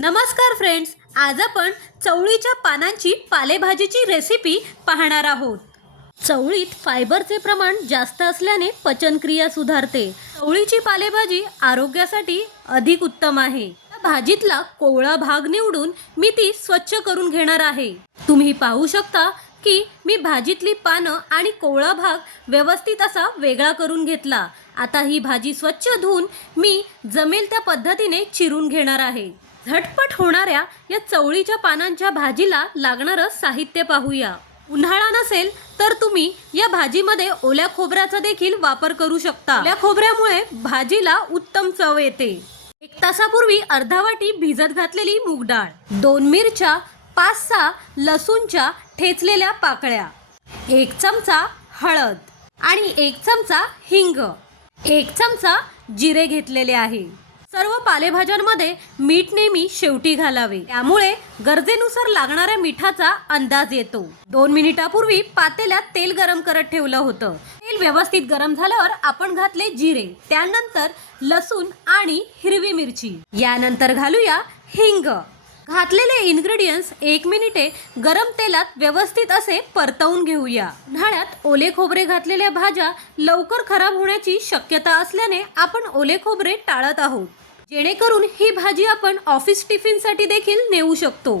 नमस्कार फ्रेंड्स आज आपण चवळीच्या पानांची पालेभाजीची रेसिपी पाहणार आहोत. चवळीत फायबरचे प्रमाण जास्त असल्याने पचनक्रिया सुधारते. चवळीची पालेभाजी आरोग्यासाठी अधिक उत्तम आहे. भाजीतला कोवळा भाग निवडून मी ती स्वच्छ करून घेणार आहे. तुम्ही पाहू शकता की मी भाजीतली पानं आणि कोवळा भाग व्यवस्थित असा वेगळा करून घेतला. आता ही भाजी स्वच्छ धुवून मी जमेल त्या पद्धतीने चिरून घेणार आहे. झटपट होणाऱ्या या चवळीच्या पानांच्या भाजीला लागणारं साहित्य पाहूया. उन्हाळा नसेल तर तुम्ही या भाजीमध्ये ओल्या खोबऱ्याचा देखील वापर करू शकता. ओल्या खोबऱ्यामुळे भाजीला उत्तम चव येते. एक तासापूर्वी अर्धा वाटी भिजत घातलेली मूग डाळ दोन मिरच्या पाच सहा लसूणच्या ठेचलेल्या पाकळ्या एक चमचा हळद आणि एक चमचा हिंग एक चमचा जिरे घेतलेले आहे. पालेभाज्यांमध्ये मीठ नेहमी शेवटी घालावे. त्यामुळे गरजेनुसार लागणाऱ्या मिठाचा अंदाज येतो. दोन मिनिटापूर्वी पातेल्यात तेल गरम करत ठेवलं होतं. तेल व्यवस्थित गरम झाल्यावर आपण घातले जिरे त्यानंतर लसूण आणि हिरवी मिरची. यानंतर घालूया हिंग. घातलेले इन्ग्रेडियंट्स एक मिनिटे गरम तेलात व्यवस्थित असे परतवून घेऊया. उन्हाळ्यात ओले खोबरे घातलेल्या भाज्या लवकर खराब होण्याची शक्यता असल्याने आपण ओले खोबरे टाळत आहोत. जेणेकरून ही भाजी आपण ऑफिस टिफिनसाठी देखील नेऊ शकतो.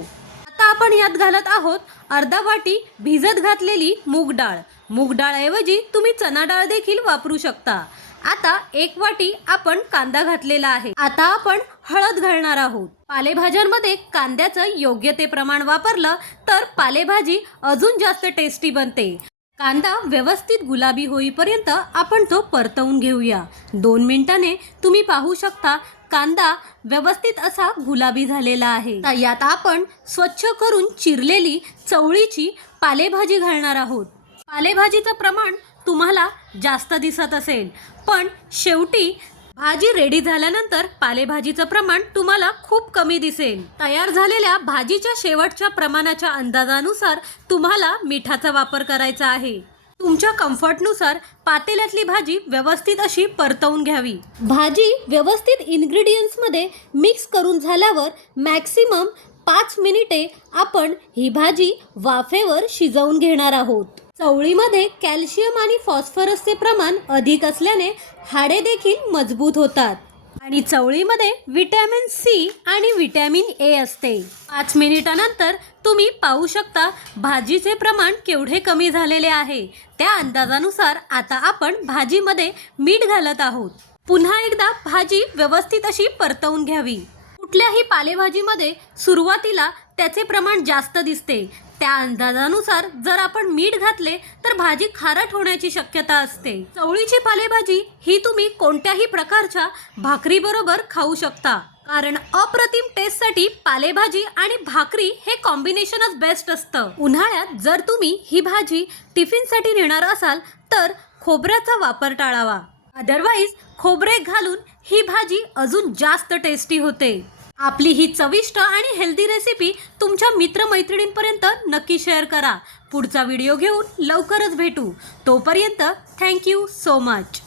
आता आपण यात घालत आहोत अर्धा वाटी भिजत घातलेली मूग डाळ. मूग डाळऐवजी तुम्ही चना डाळ देखील वापरू शकता. आता एक वाटी आपण कांदा घातलेला आहे. आता आपण हळद घालणार आहोत. पालेभाज्यांमध्ये कांद्याचं योग्य ते प्रमाण वापरलं तर पालेभाजी अजून जास्त टेस्टी बनते. कांदा व्यवस्थित गुलाबी होईपर्यंत आपण तो परतवून घेऊया. दोन मिनिटाने तुम्ही पाहू शकता कांदा व्यवस्थित असा गुलाबी झालेला आहे. यात आपण स्वच्छ करून चिरलेली चवळीची पालेभाजी घालणार आहोत. पालेभाजीचं प्रमाण तुम्हाला जास्त दिसत असेल पण शेवटी भाजी रेडी झाल्यानंतर पालेभाजीचं प्रमाण तुम्हाला खूप कमी दिसेल. तयार झालेल्या भाजीच्या शेवटच्या प्रमाणाच्या अंदाजानुसार तुम्हाला मिठाचा वापर करायचा आहे. तुमच्या कम्फर्टनुसार पातेल्यातली भाजी व्यवस्थित अशी परतवून घ्यावी. भाजी व्यवस्थित इन्ग्रेडियंट्समध्ये मिक्स करून झाल्यावर मॅक्सिमम पाच मिनिटे आपण ही भाजी वाफेवर शिजवून घेणार आहोत. चवळीमध्ये कॅल्शियम आणि फॉस्फरसचे प्रमाण अधिक असल्याने हाडे देखील मजबूत होतात. आणि चवळीमध्ये विटॅमिन सी आणि विटॅमिन ए असते. पाच मिनिटानंतर तुम्ही पाहू शकता भाजीचे प्रमाण केवढे कमी झालेले आहे. त्या अंदाजानुसार आता आपण भाजीमध्ये मीठ घालत आहोत. पुन्हा एकदा भाजी व्यवस्थित अशी परतवून घ्यावी. कुठल्याही पालेभाजीमध्ये सुरुवातीला त्याचे प्रमाण जास्त दिसते. त्या अंदाजानुसार जर आपण मीठ घातले तर भाजी खारट होण्याची शक्यता असते. चवळीची पालेभाजी ही तुम्ही कोणत्याही प्रकारच्या भाकरीबरोबर खाऊ शकता. कारण अप्रतिम टेस्टसाठी पालेभाजी आणि भाकरी हे कॉम्बिनेशनच बेस्ट असतं. उन्हाळ्यात जर तुम्ही ही भाजी टिफिनसाठी नेणार असाल तर खोबऱ्याचा वापर टाळावा. अदरवाईज खोबरे घालून ही भाजी अजून जास्त टेस्टी होते. आपली ही चविष्ट आणि हेल्दी रेसिपी तुमच्या मित्रमैत्रिणींपर्यंत नक्की शेअर करा. पुढचा व्हिडिओ घेऊन लवकरच भेटू. तोपर्यंत थँक्यू सो मच